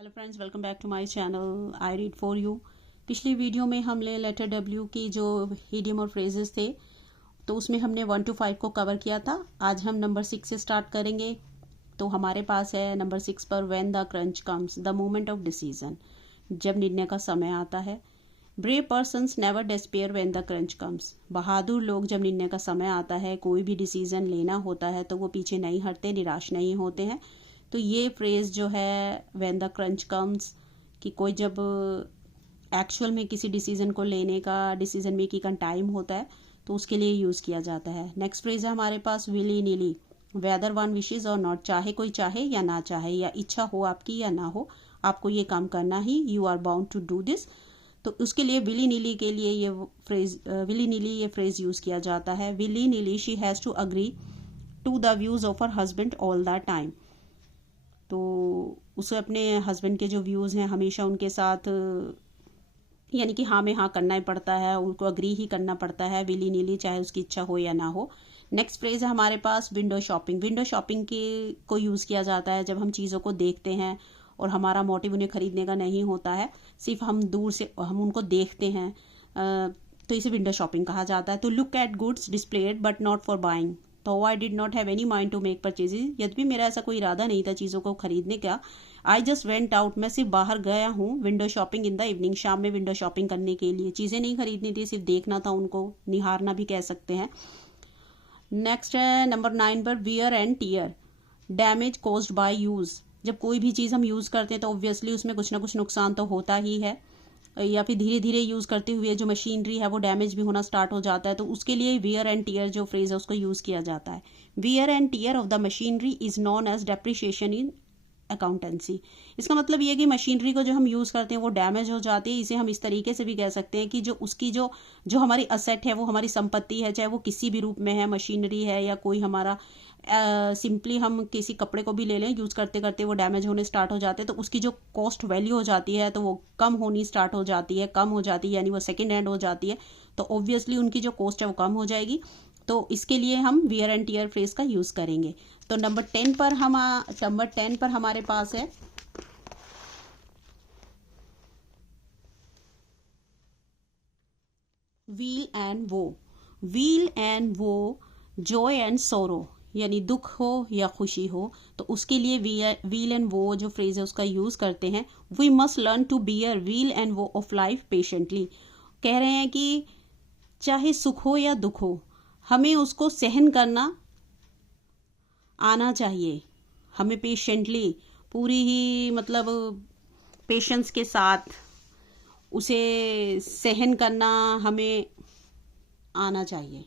Hello friends, welcome back to my channel I read for you. पिछली video में हमने letter W की जो ईडियम और फ्रेजेस थे तो उसमें हमने 1 to 5 को कवर किया था। आज हम नंबर 6 से स्टार्ट करेंगे। तो हमारे पास है नंबर 6 पर when the crunch comes the moment of decision, जब निर्णय का समय आता है। Brave persons never despair when the crunch comes, बहादुर लोग जब निर्णय का समय आता है, कोई भी डिसीजन लेना होता है तो वो पीछे नहीं हटते, निराश नहीं होते हैं। तो ये फ्रेज़ जो है व्हेन द क्रंच कम्स, कि कोई जब एक्चुअल में किसी डिसीजन को लेने का, डिसीजन मेकिंग का टाइम होता है तो उसके लिए यूज़ किया जाता है। नेक्स्ट फ्रेज है हमारे पास विली नीली, वेदर वन विशेज और नॉट, चाहे कोई चाहे या ना चाहे, या इच्छा हो आपकी या ना हो, आपको ये काम करना ही, you are bound to do this. तो उसके लिए विली नीली के लिए ये फ्रेज विली नीली ये फ्रेज यूज़ किया जाता है। Willy nilly she has to agree to the views of her husband all the time. तो उसे अपने हस्बैंड के जो व्यूज़ हैं हमेशा उनके साथ, यानी कि हाँ में हाँ करना ही पड़ता है, उनको अग्री ही करना पड़ता है विली नीली, चाहे उसकी इच्छा हो या ना हो। नेक्स्ट फ्रेज है हमारे पास विंडो शॉपिंग। विंडो शॉपिंग के को यूज़ किया जाता है जब हम चीज़ों को देखते हैं और हमारा मोटिव उन्हें खरीदने का नहीं होता है, सिर्फ हम दूर से हम उनको देखते हैं, तो इसे विंडो शॉपिंग कहा जाता है। तो look at goods displayed but not for buying, तो I did not have any mind to make purchases, यद्यपि मेरा ऐसा कोई इरादा नहीं था चीज़ों को खरीदने का। आई जस्ट वेंट आउट, मैं सिर्फ बाहर गया हूँ, window shopping in the evening, शाम में विंडो शॉपिंग करने के लिए। चीज़ें नहीं खरीदनी थी, सिर्फ देखना था उनको, निहारना भी कह सकते हैं। नेक्स्ट है नंबर 9 पर wear and tear, damage caused by use. जब कोई भी चीज़ हम यूज़ करते हैं तो ऑब्वियसली उसमें कुछ ना कुछ नुकसान तो होता ही है, या फिर धीरे धीरे यूज़ करते हुए जो मशीनरी है वो डैमेज भी होना स्टार्ट हो जाता है। तो उसके लिए वियर एंड टीयर जो फ्रेज है उसको यूज़ किया जाता है। Wear and tear of the machinery is known as depreciation in accountancy. इसका मतलब ये कि मशीनरी को जो हम यूज़ करते हैं वो डैमेज हो जाती है। इसे हम इस तरीके से भी कह सकते हैं कि जो उसकी जो जो हमारी असेट है, वो हमारी संपत्ति है, चाहे वो किसी भी रूप में है, मशीनरी है या कोई हमारा सिंपली हम किसी कपड़े को भी ले लें, यूज़ करते करते वो डैमेज होने स्टार्ट हो जाते हैं, तो उसकी जो कॉस्ट वैल्यू हो जाती है तो वो कम होनी स्टार्ट हो जाती है, कम हो जाती है, यानी वो सेकेंड हैंड हो जाती है। तो ऑब्वियसली उनकी जो कॉस्ट है वो कम हो जाएगी। तो इसके लिए हम वियर एंड टीयर फ्रेज का यूज़ करेंगे। तो नंबर 10 पर हमारे पास है व्हील एंड वो। व्हील एंड वो, जॉय एंड सोरो, यानी दुख हो या खुशी हो, तो उसके लिए व्हील एंड वो जो फ्रेज है उसका यूज़ करते हैं। We must learn to bear weal and woe of life patiently. कह रहे हैं कि चाहे सुख हो या दुख हो, हमें उसको सहन करना आना चाहिए। हमें पेशेंटली, पूरी ही मतलब पेशेंस के साथ उसे सहन करना हमें आना चाहिए।